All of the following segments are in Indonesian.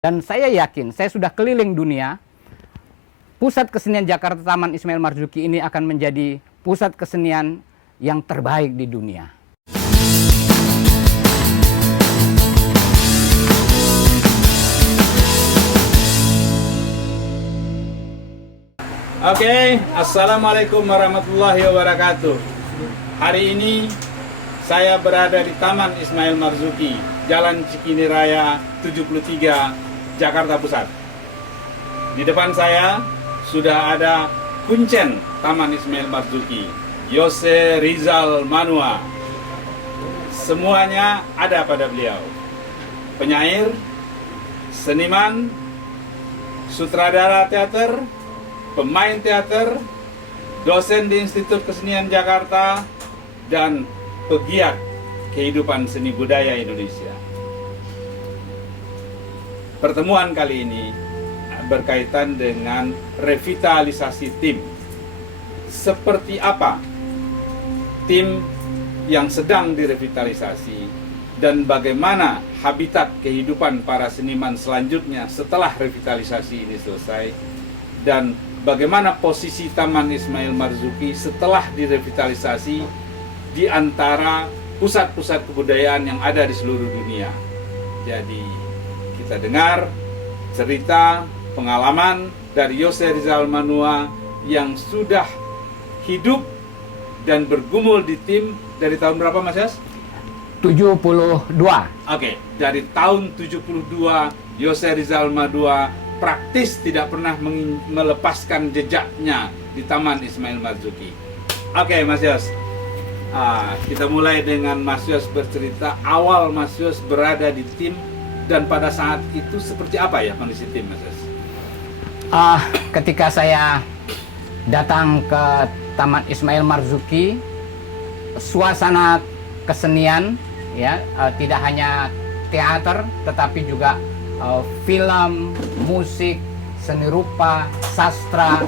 Dan saya yakin, saya sudah keliling dunia, pusat kesenian Jakarta Taman Ismail Marzuki ini akan menjadi pusat kesenian yang terbaik di dunia. Oke, Assalamualaikum warahmatullahi wabarakatuh. Hari ini saya berada di Taman Ismail Marzuki, Jalan Cikini Raya 73, Jakarta Pusat. Di depan saya sudah ada kuncen Taman Ismail Marzuki, Jose Rizal Manua. Semuanya ada pada beliau. Penyair, seniman, sutradara teater, pemain teater, dosen di Institut Kesenian Jakarta, dan pegiat kehidupan seni budaya Indonesia. Pertemuan kali ini berkaitan dengan revitalisasi tim. Seperti apa tim yang sedang direvitalisasi dan bagaimana habitat kehidupan para seniman selanjutnya setelah revitalisasi ini selesai, dan bagaimana posisi Taman Ismail Marzuki setelah direvitalisasi di antara pusat-pusat kebudayaan yang ada di seluruh dunia. Jadi kita dengar cerita pengalaman dari Jose Rizal Manua yang sudah hidup dan bergumul di tim dari tahun berapa, Mas Yos? 72. Oke, dari tahun 72 Jose Rizal Manua praktis tidak pernah melepaskan jejaknya di Taman Ismail Marzuki. Oke, Mas Yos, kita mulai dengan Mas Yos bercerita awal Mas Yos berada di tim, dan pada saat itu seperti apa ya kondisi tim, Mas Yos? Ketika saya datang ke Taman Ismail Marzuki, suasana kesenian ya, tidak hanya teater tetapi juga film, musik, seni rupa, sastra,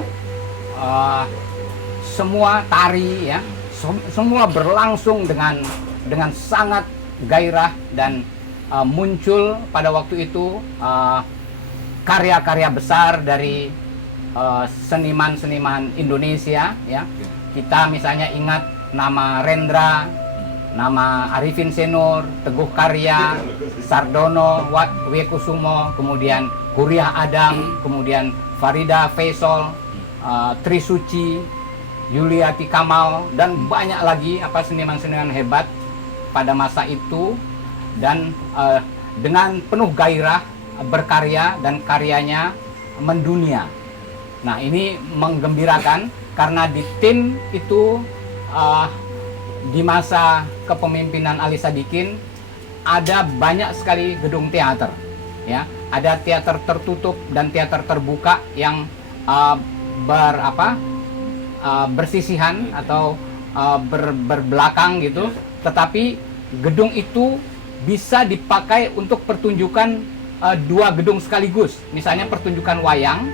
semua tari ya, semua berlangsung dengan sangat gairah, dan muncul pada waktu itu karya-karya besar dari seniman-seniman Indonesia ya. Kita misalnya ingat nama Rendra, nama Arifin Senur, Teguh Karya, Sardono, Wiekusumo, kemudian Kuryah Adam, kemudian Farida Faisal, Trisuci, Yuliati Kamal, dan banyak lagi seniman-seniman hebat pada masa itu, dan dengan penuh gairah berkarya dan karyanya mendunia. Nah, ini menggembirakan karena di tim itu di masa kepemimpinan Ali Sadikin ada banyak sekali gedung teater ya, ada teater tertutup dan teater terbuka yang bersisihan atau berbelakang gitu, tetapi gedung itu bisa dipakai untuk pertunjukan dua gedung sekaligus. Misalnya pertunjukan wayang,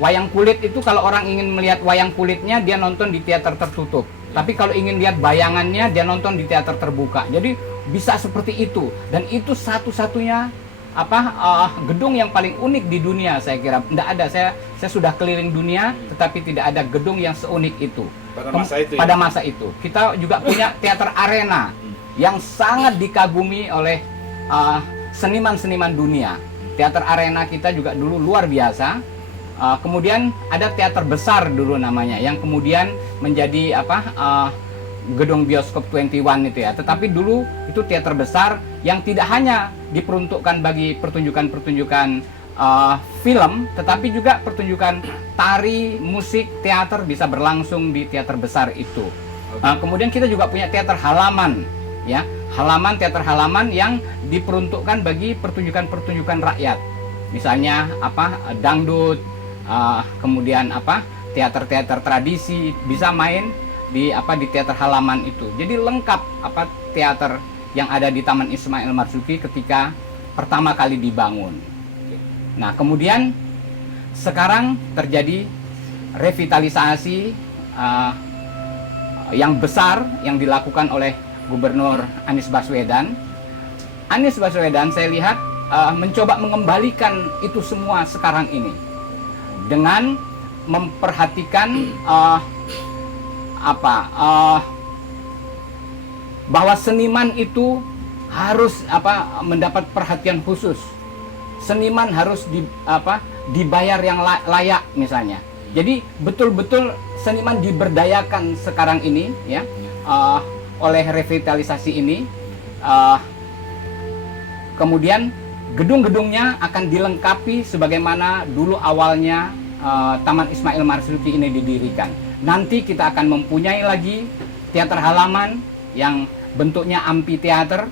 wayang kulit itu kalau orang ingin melihat wayang kulitnya dia nonton di teater tertutup. Tapi kalau ingin lihat bayangannya dia nonton di teater terbuka. Jadi bisa seperti itu, dan itu satu-satunya gedung yang paling unik di dunia, saya kira. Tidak ada, saya sudah keliling dunia tetapi tidak ada gedung yang seunik itu. Pada masa itu kita juga punya teater arena yang sangat dikagumi oleh seniman-seniman dunia. Teater arena kita juga dulu luar biasa. Kemudian ada teater besar dulu namanya, yang kemudian menjadi gedung bioskop 21 itu ya. Tetapi dulu itu teater besar yang tidak hanya diperuntukkan bagi pertunjukan-pertunjukan film, tetapi juga pertunjukan tari, musik, teater bisa berlangsung di teater besar itu. Kemudian kita juga punya teater halaman ya, teater halaman yang diperuntukkan bagi pertunjukan-pertunjukan rakyat. Misalnya dangdut, kemudian teater-teater tradisi bisa main di teater halaman itu. Jadi lengkap teater yang ada di Taman Ismail Marzuki ketika pertama kali dibangun. Nah, kemudian sekarang terjadi revitalisasi yang besar yang dilakukan oleh Gubernur Anies Baswedan. Anies Baswedan saya lihat mencoba mengembalikan itu semua sekarang ini dengan memperhatikan bahwa seniman itu harus mendapat perhatian khusus. Seniman harus dibayar yang layak misalnya. Jadi betul-betul seniman diberdayakan sekarang ini ya oleh revitalisasi ini. Kemudian gedung-gedungnya akan dilengkapi sebagaimana dulu awalnya Taman Ismail Marzuki ini didirikan. Nanti kita akan mempunyai lagi teater halaman yang bentuknya amphitheater.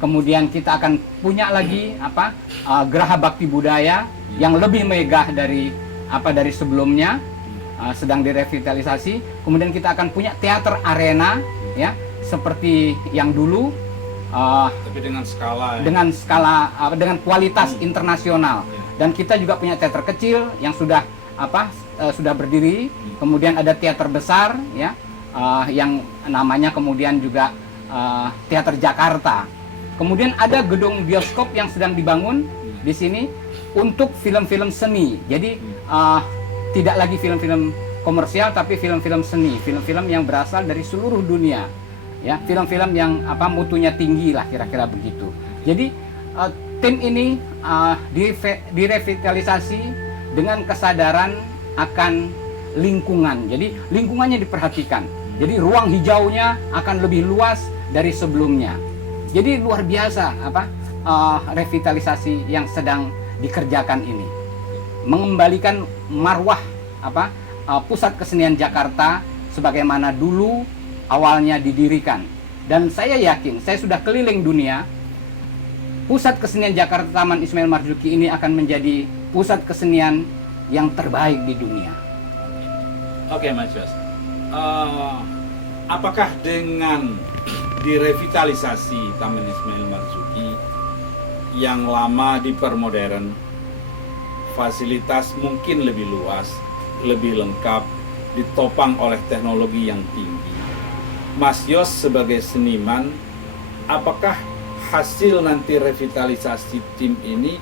Kemudian kita akan punya lagi Geraha Bakti Budaya yang lebih megah dari sebelumnya, sedang direvitalisasi. Kemudian kita akan punya teater arena ya seperti yang dulu, tapi dengan skala dengan kualitas internasional. Dan kita juga punya teater kecil yang sudah berdiri. Kemudian ada teater besar ya yang namanya kemudian juga Teater Jakarta. Kemudian ada gedung bioskop yang sedang dibangun di sini untuk film-film seni. Jadi tidak lagi film-film komersial tapi film-film seni, film-film yang berasal dari seluruh dunia. Ya, film-film yang mutunya tinggi lah kira-kira begitu. Jadi tim ini direvitalisasi dengan kesadaran akan lingkungan. Jadi lingkungannya diperhatikan. Jadi ruang hijaunya akan lebih luas dari sebelumnya. Jadi luar biasa revitalisasi yang sedang dikerjakan ini. Mengembalikan marwah pusat kesenian Jakarta sebagaimana dulu awalnya didirikan. Dan saya yakin, saya sudah keliling dunia, pusat kesenian Jakarta Taman Ismail Marzuki ini akan menjadi pusat kesenian yang terbaik di dunia. Oke, Mas Yos. Apakah dengan direvitalisasi Taman Ismail Marzuki yang lama dipermodern, fasilitas mungkin lebih luas, lebih lengkap, ditopang oleh teknologi yang tinggi, Mas Yos sebagai seniman, apakah hasil nanti revitalisasi tim ini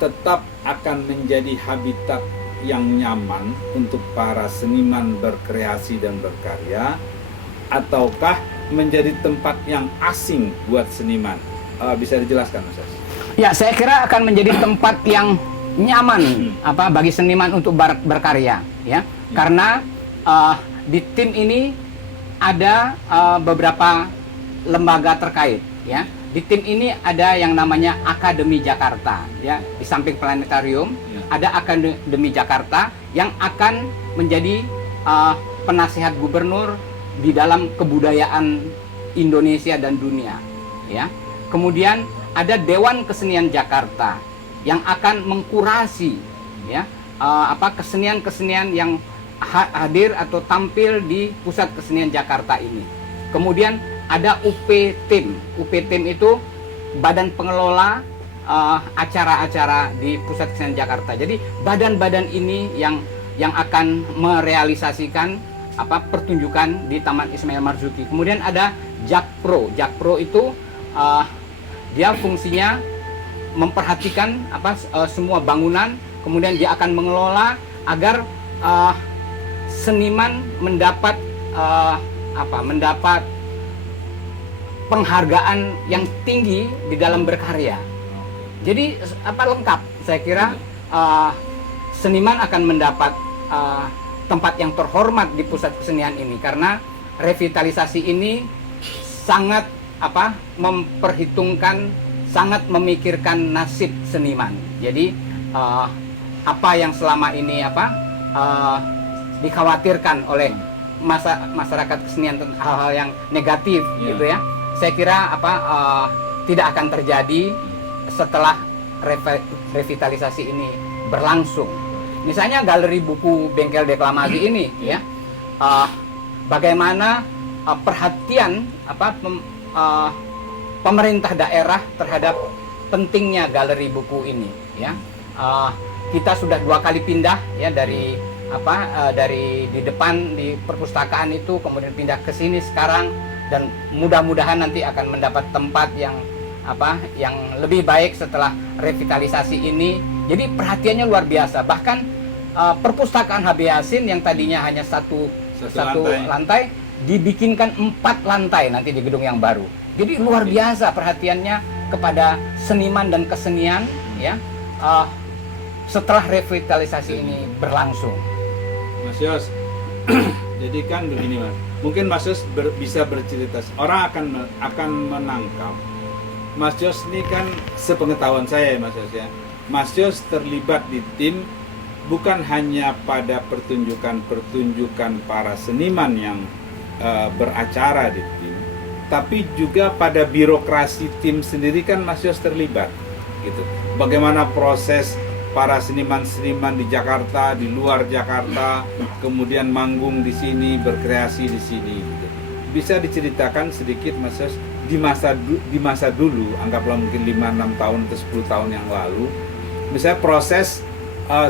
tetap akan menjadi habitat yang nyaman untuk para seniman berkreasi dan berkarya, ataukah menjadi tempat yang asing buat seniman? Bisa dijelaskan, Mas? Ya, saya kira akan menjadi tempat yang nyaman bagi seniman untuk berkarya, ya. Karena di tim ini ada beberapa lembaga terkait, ya. Di tim ini ada yang namanya Akademi Jakarta, ya. Di samping planetarium ada Akademi Jakarta yang akan menjadi penasihat gubernur di dalam kebudayaan Indonesia dan dunia, ya. Kemudian ada Dewan Kesenian Jakarta yang akan mengkurasi, ya, kesenian-kesenian yang hadir atau tampil di Pusat Kesenian Jakarta ini. Kemudian ada UP Tim. UP Tim itu badan pengelola acara-acara di Pusat Kesenian Jakarta. Jadi badan-badan ini yang akan merealisasikan pertunjukan di Taman Ismail Marzuki. Kemudian ada Jakpro. Jakpro itu dia fungsinya memperhatikan semua bangunan, kemudian dia akan mengelola agar seniman mendapat mendapat penghargaan yang tinggi di dalam berkarya. Jadi lengkap. Saya kira seniman akan mendapat tempat yang terhormat di pusat kesenian ini karena revitalisasi ini sangat memperhitungkan, sangat memikirkan nasib seniman. Jadi apa yang selama ini dikhawatirkan oleh masyarakat kesenian, hal-hal yang negatif, gitu ya. Saya kira tidak akan terjadi setelah revitalisasi ini berlangsung. Misalnya galeri buku Bengkel Deklamasi ini, ya, bagaimana perhatian pemerintah daerah terhadap pentingnya galeri buku ini, ya. Kita sudah 2 kali pindah, ya, dari di depan di perpustakaan itu, kemudian pindah ke sini sekarang, dan mudah-mudahan nanti akan mendapat tempat yang yang lebih baik setelah revitalisasi ini. Jadi perhatiannya luar biasa. Bahkan perpustakaan HB Yasin yang tadinya hanya satu lantai dibikinkan 4 lantai nanti di gedung yang baru. Jadi luar biasa perhatiannya kepada seniman dan kesenian ya setelah revitalisasi ini berlangsung. Mas Yos, jadi kan begini Mas, mungkin Mas Yos bisa bercerita, orang akan menangkap Mas Yos ini kan, sepengetahuan saya ya Mas Yos ya, Mas Yos terlibat di tim bukan hanya pada pertunjukan para seniman yang beracara di tim, tapi juga pada birokrasi tim sendiri kan Mas Yos terlibat gitu. Bagaimana proses para seniman-seniman di Jakarta, di luar Jakarta, kemudian manggung di sini, berkreasi di sini gitu. Bisa diceritakan sedikit Mas Yos di masa dulu, anggaplah mungkin 5-6 tahun atau 10 tahun yang lalu, misalnya proses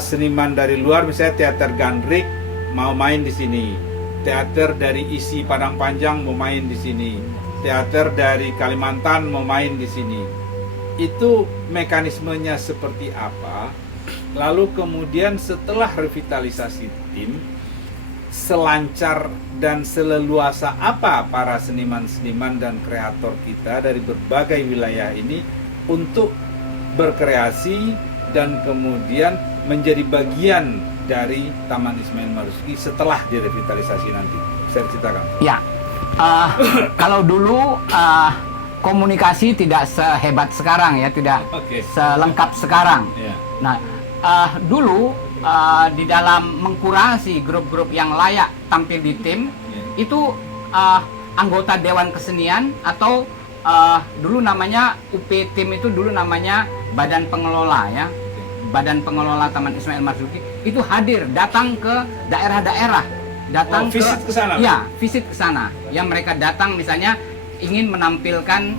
seniman dari luar, misalnya teater Gandrik mau main di sini, teater dari Isi Padang Panjang mau main di sini, teater dari Kalimantan mau main di sini. Itu mekanismenya seperti apa? Lalu kemudian setelah revitalisasi tim, selancar dan seleluasa apa para seniman-seniman dan kreator kita dari berbagai wilayah ini untuk berkreasi dan kemudian menjadi bagian dari Taman Ismail Marzuki setelah direvitalisasi nanti. Saya ceritakan. Ya, kalau dulu komunikasi tidak sehebat sekarang ya, tidak selengkap sekarang. Nah, dulu di dalam mengkurasi grup-grup yang layak tampil di tim itu anggota Dewan Kesenian atau dulu namanya UP tim, itu dulu namanya Badan Pengelola ya, Badan Pengelola Taman Ismail Marzuki itu hadir, datang ke daerah-daerah, datang visit ke sana. Ya, visit ke sana. Yang mereka datang misalnya ingin menampilkan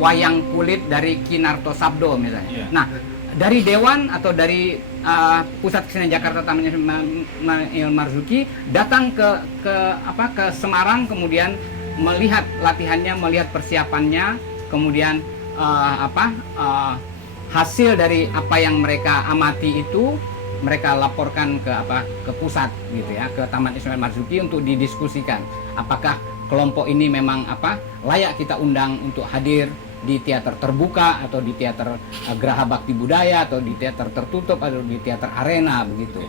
wayang kulit dari Ki Narto Sabdo misalnya. Nah, dari Dewan atau dari Pusat Kesenian Jakarta Taman Ismail Marzuki datang ke Semarang, kemudian melihat latihannya, melihat persiapannya, kemudian hasil dari apa yang mereka amati itu mereka laporkan ke pusat gitu ya, ke Taman Ismail Marzuki untuk didiskusikan apakah kelompok ini memang layak kita undang untuk hadir di teater terbuka atau di teater Geraha Bakti Budaya atau di teater tertutup atau di teater arena begitu.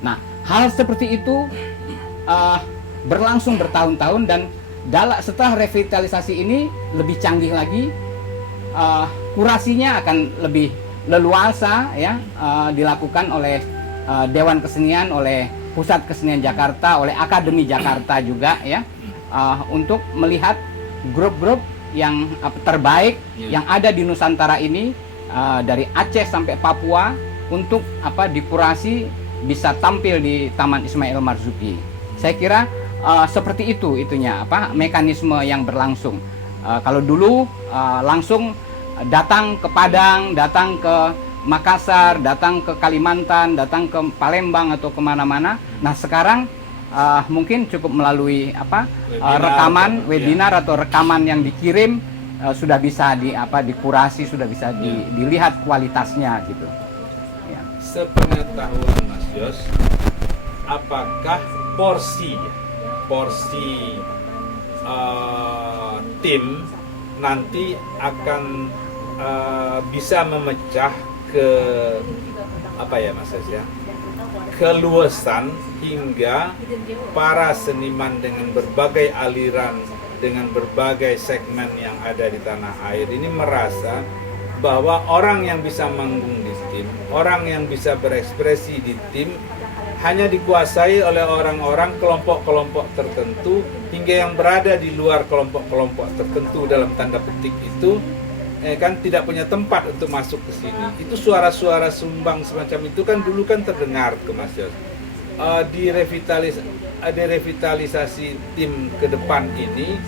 Nah, hal seperti itu berlangsung bertahun-tahun dan setelah revitalisasi ini lebih canggih lagi, kurasinya akan lebih leluasa ya, dilakukan oleh Dewan Kesenian, oleh Pusat Kesenian Jakarta, oleh Akademi Jakarta juga ya, untuk melihat grup-grup yang terbaik yang ada di Nusantara ini, dari Aceh sampai Papua, untuk dikurasi bisa tampil di Taman Ismail Marzuki. Saya kira seperti itu mekanisme yang berlangsung. Kalau dulu langsung datang ke Padang, datang ke Makassar, datang ke Kalimantan, datang ke Palembang atau kemana-mana. Nah sekarang mungkin cukup melalui rekaman, webinar atau rekaman yang dikirim sudah bisa dikurasi, sudah bisa dilihat kualitasnya gitu. Ya. Sepengetahuan Mas Yos, apakah porsi tim nanti akan bisa memecah ke Mas Yos ya, keluasan hingga para seniman dengan berbagai aliran, dengan berbagai segmen yang ada di tanah air ini merasa bahwa orang yang bisa manggung di tim, orang yang bisa berekspresi di tim hanya dikuasai oleh orang-orang kelompok-kelompok tertentu, hingga yang berada di luar kelompok-kelompok tertentu dalam tanda petik itu kan tidak punya tempat untuk masuk ke sini. Itu suara-suara sumbang semacam itu kan dulu kan terdengar ke Mas Yos. Di revitalisasi tim ke depan ini,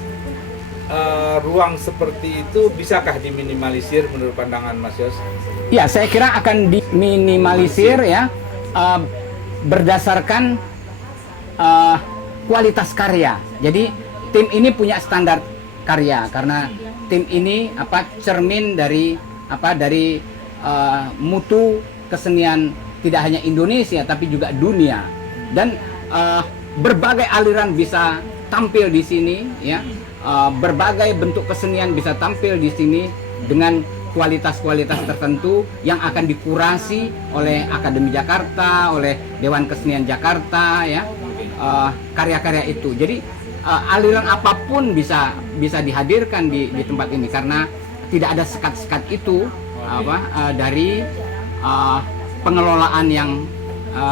ruang seperti itu bisakah diminimalisir menurut pandangan Mas Yos? Ya, saya kira akan diminimalisir ya, berdasarkan kualitas karya. Jadi tim ini punya standar karya, karena tim ini cermin dari mutu kesenian tidak hanya Indonesia tapi juga dunia, dan berbagai aliran bisa tampil di sini ya. Berbagai bentuk kesenian bisa tampil di sini dengan kualitas-kualitas tertentu yang akan dikurasi oleh Akademi Jakarta, oleh Dewan Kesenian Jakarta ya. Karya-karya itu. Jadi aliran apapun bisa dihadirkan di tempat ini, karena tidak ada sekat-sekat itu dari pengelolaan yang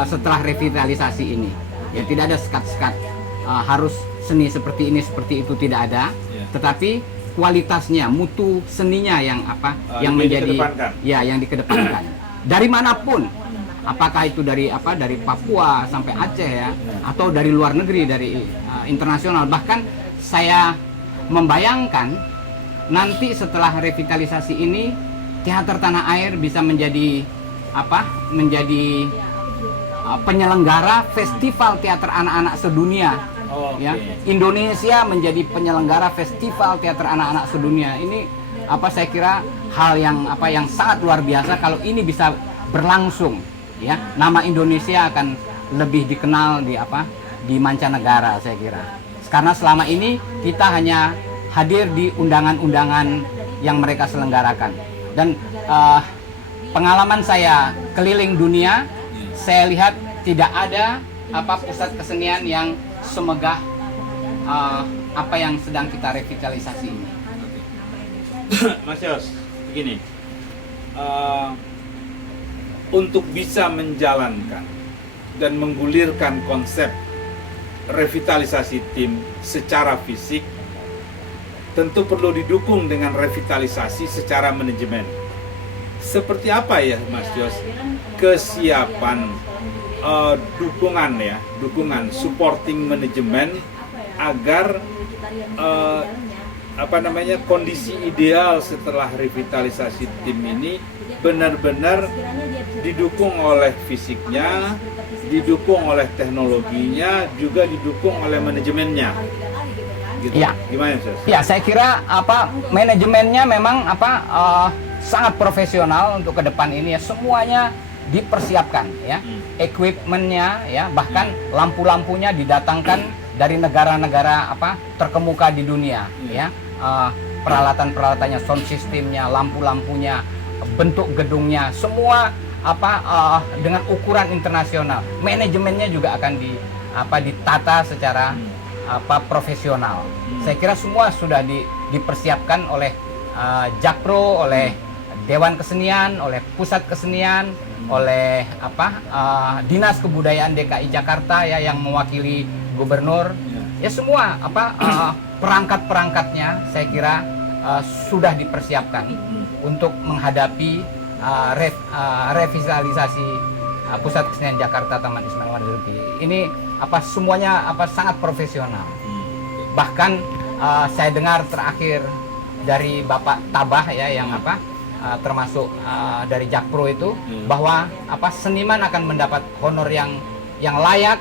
setelah revitalisasi ini. Ya, tidak ada sekat-sekat harus seni seperti ini seperti itu, tidak ada. Tetapi kualitasnya, mutu seninya yang yang menjadi dikedepankan. Ya, yang dikedepankan. Dari manapun, apakah itu dari Papua sampai Aceh ya, atau dari luar negeri, dari internasional. Bahkan saya membayangkan nanti setelah revitalisasi ini Teater Tanah Air bisa menjadi penyelenggara festival teater anak-anak sedunia. Ya, Indonesia menjadi penyelenggara festival teater anak-anak sedunia. Ini saya kira hal yang sangat luar biasa kalau ini bisa berlangsung. Ya, nama Indonesia akan lebih dikenal di mancanegara, saya kira. Karena selama ini kita hanya hadir di undangan-undangan yang mereka selenggarakan. Dan pengalaman saya keliling dunia, saya lihat tidak ada pusat kesenian yang semegah apa yang sedang kita revitalisasi ini. Mas Yos, begini, untuk bisa menjalankan dan menggulirkan konsep revitalisasi tim secara fisik, tentu perlu didukung dengan revitalisasi secara manajemen. Seperti apa ya Mas Yos kesiapan dukungan supporting manajemen agar kondisi ideal setelah revitalisasi tim ini benar-benar didukung oleh fisiknya, didukung oleh teknologinya, juga didukung oleh manajemennya. Gitu. Ya. Gimana, Sos? Ya, saya kira manajemennya memang sangat profesional untuk ke depan ini ya, semuanya dipersiapkan ya. Equipmentnya ya, bahkan lampu-lampunya didatangkan dari negara-negara terkemuka di dunia ya. Peralatan-peralatannya, sound systemnya, lampu-lampunya, bentuk gedungnya, semua dengan ukuran internasional. Manajemennya juga akan ditata secara profesional. Saya kira semua sudah dipersiapkan oleh Jakpro, oleh Dewan Kesenian, oleh Pusat Kesenian, oleh Dinas Kebudayaan DKI Jakarta ya, yang mewakili gubernur. Ya, semua perangkat-perangkatnya saya kira sudah dipersiapkan untuk menghadapi revitalisasi Pusat Kesenian Jakarta Taman Ismail Marzuki. Ini semuanya sangat profesional. Bahkan saya dengar terakhir dari Bapak Tabah ya, yang termasuk dari Jakpro itu, bahwa seniman akan mendapat honor yang layak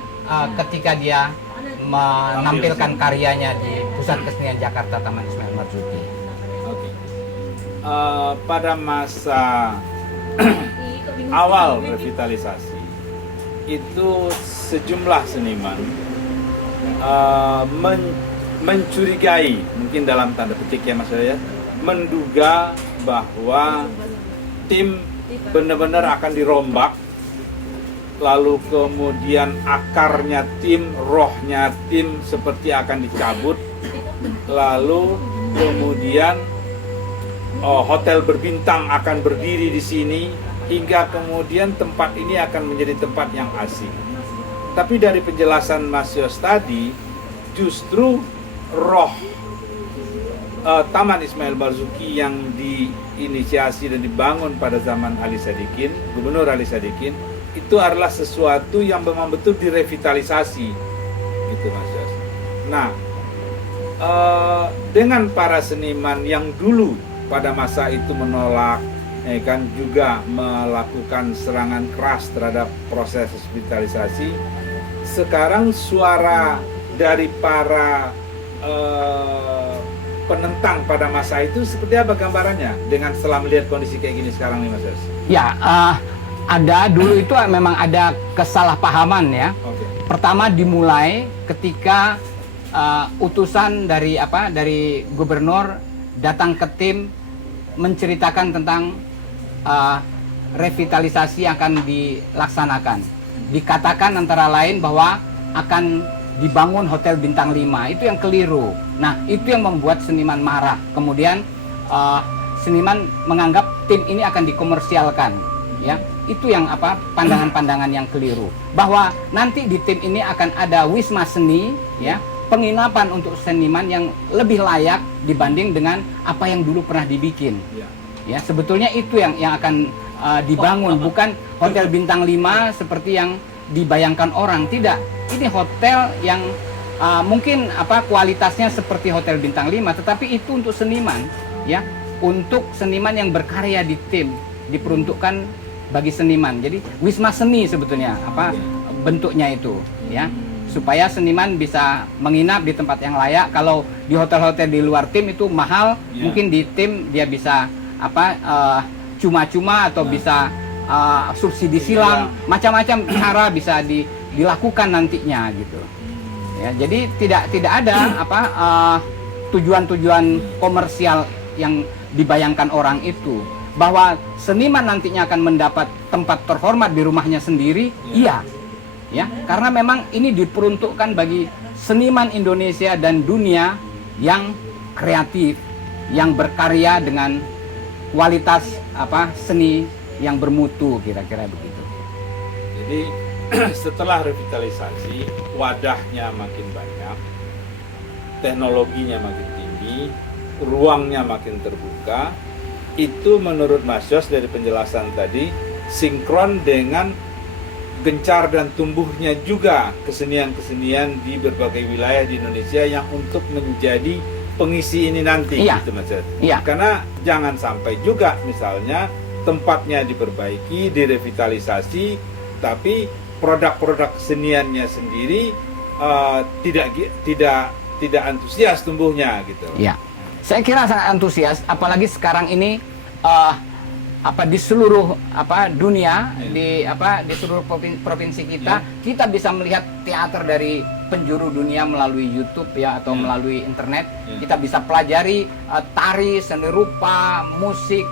ketika dia menampilkan karyanya di Pusat Kesenian Jakarta Taman Ismail Marzuki. Pada masa awal revitalisasi itu sejumlah seniman mencurigai, mungkin dalam tanda petik ya Mas ya, menduga bahwa tim benar-benar akan dirombak, lalu kemudian akarnya tim, rohnya tim seperti akan dicabut, lalu kemudian hotel berbintang akan berdiri di sini, hingga kemudian tempat ini akan menjadi tempat yang asing. Tapi dari penjelasan Mas Yos tadi, justru roh Taman Ismail Marzuki yang diinisiasi dan dibangun pada zaman Ali Sadikin, Gubernur Ali Sadikin, itu adalah sesuatu yang memang betul direvitalisasi, gitu Mas Yos. Nah, dengan para seniman yang dulu pada masa itu menolak, juga melakukan serangan keras terhadap proses revitalisasi, sekarang suara dari para penentang pada masa itu seperti apa gambarannya dengan setelah melihat kondisi kayak gini sekarang nih Mas Yos? Ya, ada dulu itu memang ada kesalahpahaman ya. Oke. Pertama dimulai ketika utusan dari gubernur datang ke tim menceritakan tentang revitalisasi yang akan dilaksanakan. Dikatakan antara lain bahwa akan dibangun hotel bintang 5, itu yang keliru. Nah, itu yang membuat seniman marah. Kemudian seniman menganggap tim ini akan dikomersialkan, ya. Itu yang pandangan-pandangan yang keliru. Bahwa nanti di tim ini akan ada wisma seni, ya, penginapan untuk seniman yang lebih layak dibanding dengan apa yang dulu pernah dibikin. Ya, sebetulnya itu yang akan dibangun, bukan hotel bintang 5 seperti yang dibayangkan orang. Tidak, ini hotel yang mungkin kualitasnya seperti hotel bintang 5, tetapi itu untuk seniman, ya, untuk seniman yang berkarya di tim, diperuntukkan bagi seniman. Jadi wisma seni sebetulnya bentuknya itu, ya, supaya seniman bisa menginap di tempat yang layak. Kalau di hotel-hotel di luar tim itu mahal, mungkin di tim dia bisa cuma-cuma atau bisa subsidi silang, macam-macam cara bisa dilakukan nantinya gitu. Ya, jadi tidak ada tujuan-tujuan komersial yang dibayangkan orang itu, bahwa seniman nantinya akan mendapat tempat terhormat di rumahnya sendiri. Iya, ya, karena memang ini diperuntukkan bagi seniman Indonesia dan dunia yang kreatif, yang berkarya dengan kualitas seni yang bermutu, kira-kira begitu. Jadi setelah revitalisasi, wadahnya makin banyak, teknologinya makin tinggi, ruangnya makin terbuka. Itu menurut Mas Yos dari penjelasan tadi sinkron dengan gencar dan tumbuhnya juga kesenian-kesenian di berbagai wilayah di Indonesia yang untuk menjadi pengisi ini nanti, gitu Mas Yos. Karena jangan sampai juga misalnya tempatnya diperbaiki, direvitalisasi, tapi produk-produk keseniannya sendiri tidak antusias tumbuhnya gitu. Iya. Saya kira sangat antusias, apalagi sekarang ini di seluruh dunia, di seluruh provinsi kita, kita bisa melihat teater dari penjuru dunia melalui YouTube, ya, atau melalui internet. Kita bisa pelajari tari, seni rupa, musik,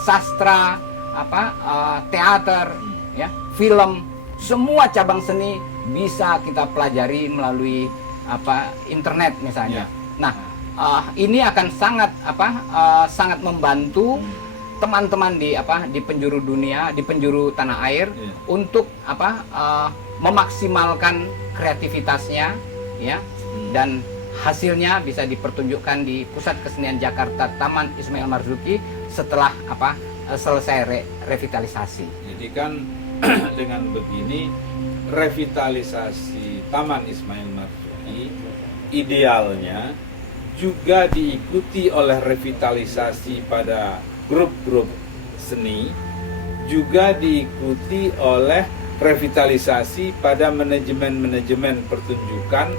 sastra, teater, ya, film, semua cabang seni bisa kita pelajari melalui internet misalnya. Nah, ini akan sangat membantu teman-teman di penjuru dunia, di penjuru tanah air, untuk memaksimalkan kreativitasnya, ya, dan hasilnya bisa dipertunjukkan di Pusat Kesenian Jakarta Taman Ismail Marzuki setelah selesai revitalisasi. Jadi kan dengan begini revitalisasi Taman Ismail Marzuki idealnya juga diikuti oleh revitalisasi pada grup-grup seni, juga diikuti oleh revitalisasi pada manajemen-manajemen pertunjukan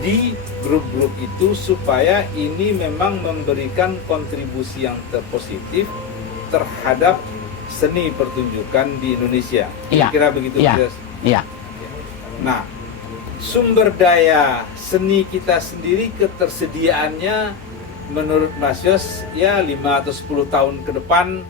di grup-grup itu, supaya ini memang memberikan kontribusi yang terpositif terhadap seni pertunjukan di Indonesia. Kira-kira begitu. Iya. Nah, sumber daya seni kita sendiri, ketersediaannya menurut Mas Yos ya 5 atau 10 tahun ke depan,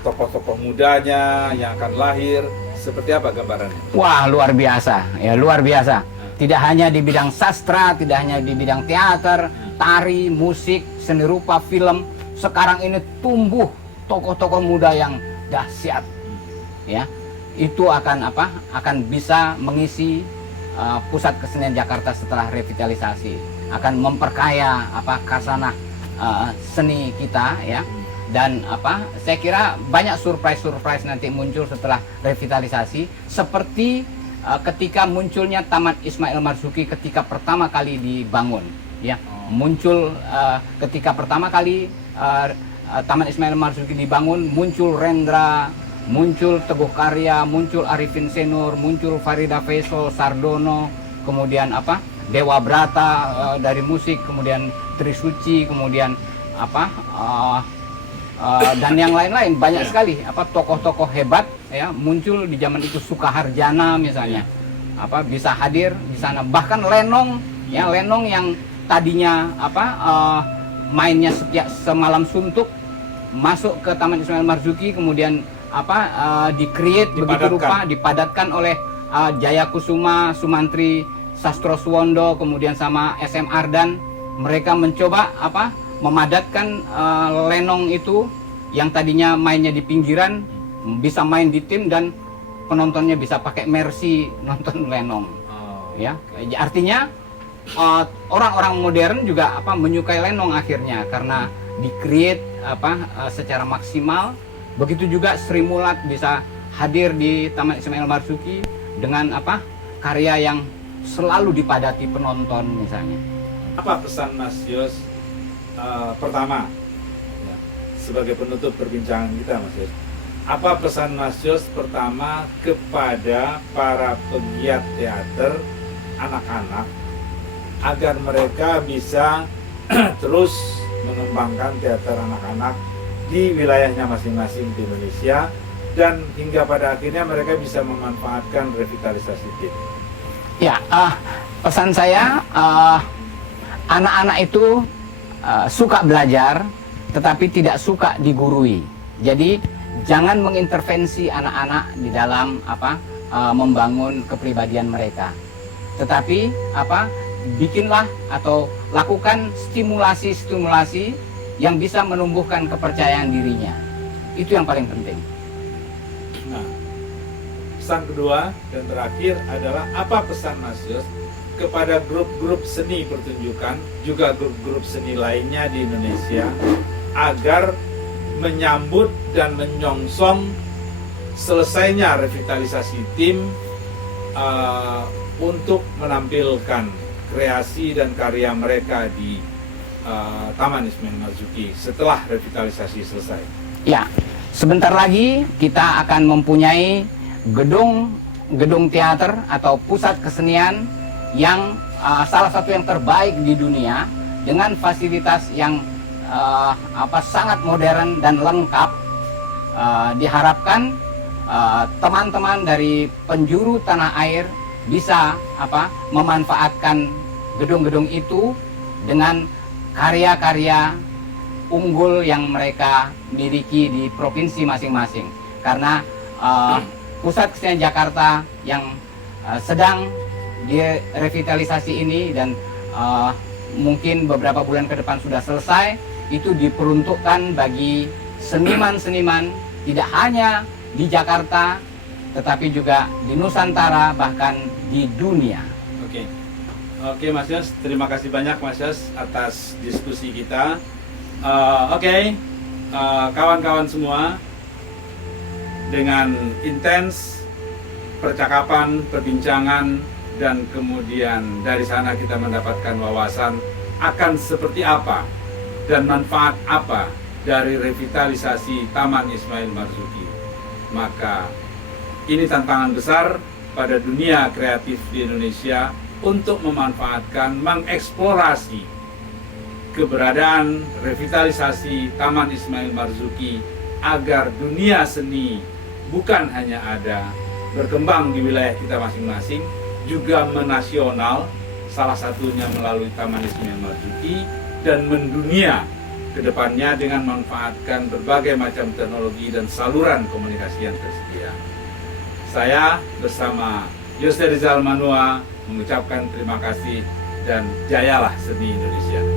tokoh-tokoh mudanya yang akan lahir, seperti apa gambarannya? Wah, luar biasa, ya, luar biasa. Tidak hanya di bidang sastra, tidak hanya di bidang teater, tari, musik, seni rupa, film. Sekarang ini tumbuh tokoh-tokoh muda yang dahsyat, ya. Itu akan bisa mengisi Pusat Kesenian Jakarta setelah revitalisasi, akan memperkaya khasanah seni kita, ya. Dan saya kira banyak surprise nanti muncul setelah revitalisasi, seperti ketika munculnya Taman Ismail Marzuki ketika pertama kali dibangun, ya. Muncul ketika pertama kali Taman Ismail Marzuki dibangun, muncul Rendra, muncul Teguh Karya, muncul Arifin Senur, muncul Farida Faisal, Sardono, kemudian Dewa Brata dari musik, kemudian Trisuci, kemudian apa dan yang lain-lain banyak sekali tokoh-tokoh hebat ya muncul di zaman itu. Sukaharjana misalnya bisa hadir di sana, bahkan Lenong ya, Lenong yang tadinya mainnya setiap semalam suntuk masuk ke Taman Ismail Marzuki, kemudian di-create begitu rupa, dipadatkan oleh Jayakusuma, Sumantri Sastroswondo, kemudian sama SM Ardan. Mereka mencoba memadatkan Lenong itu yang tadinya mainnya di pinggiran bisa main di tim, dan penontonnya bisa pakai mercy nonton Lenong. Ya, artinya orang-orang modern juga menyukai Lenong akhirnya karena di-create secara maksimal. Begitu juga Sri Mulat bisa hadir di Taman Ismail Marzuki dengan karya yang selalu dipadati penonton misalnya. Apa pesan Mas Yos pertama ya, sebagai penutup perbincangan kita, Mas Yos? Apa pesan Mas Yos pertama kepada para pegiat teater anak-anak agar mereka bisa terus mengembangkan teater anak-anak di wilayahnya masing-masing di Indonesia, dan hingga pada akhirnya mereka bisa memanfaatkan revitalisasi tim? Ya, pesan saya, anak-anak itu suka belajar, tetapi tidak suka digurui. Jadi jangan mengintervensi anak-anak di dalam membangun kepribadian mereka. Tetapi bikinlah atau lakukan stimulasi-stimulasi yang bisa menumbuhkan kepercayaan dirinya. Itu yang paling penting. Nah, pesan kedua dan terakhir adalah apa pesan Mas Yos kepada grup-grup seni pertunjukan, juga grup-grup seni lainnya di Indonesia, agar menyambut dan menyongsong selesainya revitalisasi tim untuk menampilkan kreasi dan karya mereka di Taman Ismail Marzuki setelah revitalisasi selesai? Ya, sebentar lagi kita akan mempunyai gedung teater atau pusat kesenian yang salah satu yang terbaik di dunia, dengan fasilitas yang sangat modern dan lengkap. Diharapkan teman-teman dari penjuru tanah air bisa memanfaatkan gedung-gedung itu dengan karya-karya unggul yang mereka miliki di provinsi masing-masing. Karena pusat kesenian Jakarta yang sedang direvitalisasi ini dan mungkin beberapa bulan ke depan sudah selesai, itu diperuntukkan bagi seniman-seniman tidak hanya di Jakarta tetapi juga di Nusantara, bahkan di dunia. Oke Mas Yos, terima kasih banyak Mas Yos atas diskusi kita. Kawan-kawan semua, dengan intens percakapan, perbincangan, dan kemudian dari sana kita mendapatkan wawasan akan seperti apa dan manfaat apa dari revitalisasi Taman Ismail Marzuki. Maka ini tantangan besar pada dunia kreatif di Indonesia untuk memanfaatkan, mengeksplorasi keberadaan revitalisasi Taman Ismail Marzuki agar dunia seni bukan hanya ada berkembang di wilayah kita masing-masing, juga menasional, salah satunya melalui Taman Ismail Marzuki, dan mendunia ke depannya dengan memanfaatkan berbagai macam teknologi dan saluran komunikasi yang tersedia. Saya bersama Yose Rizal Manua mengucapkan terima kasih dan jayalah seni Indonesia.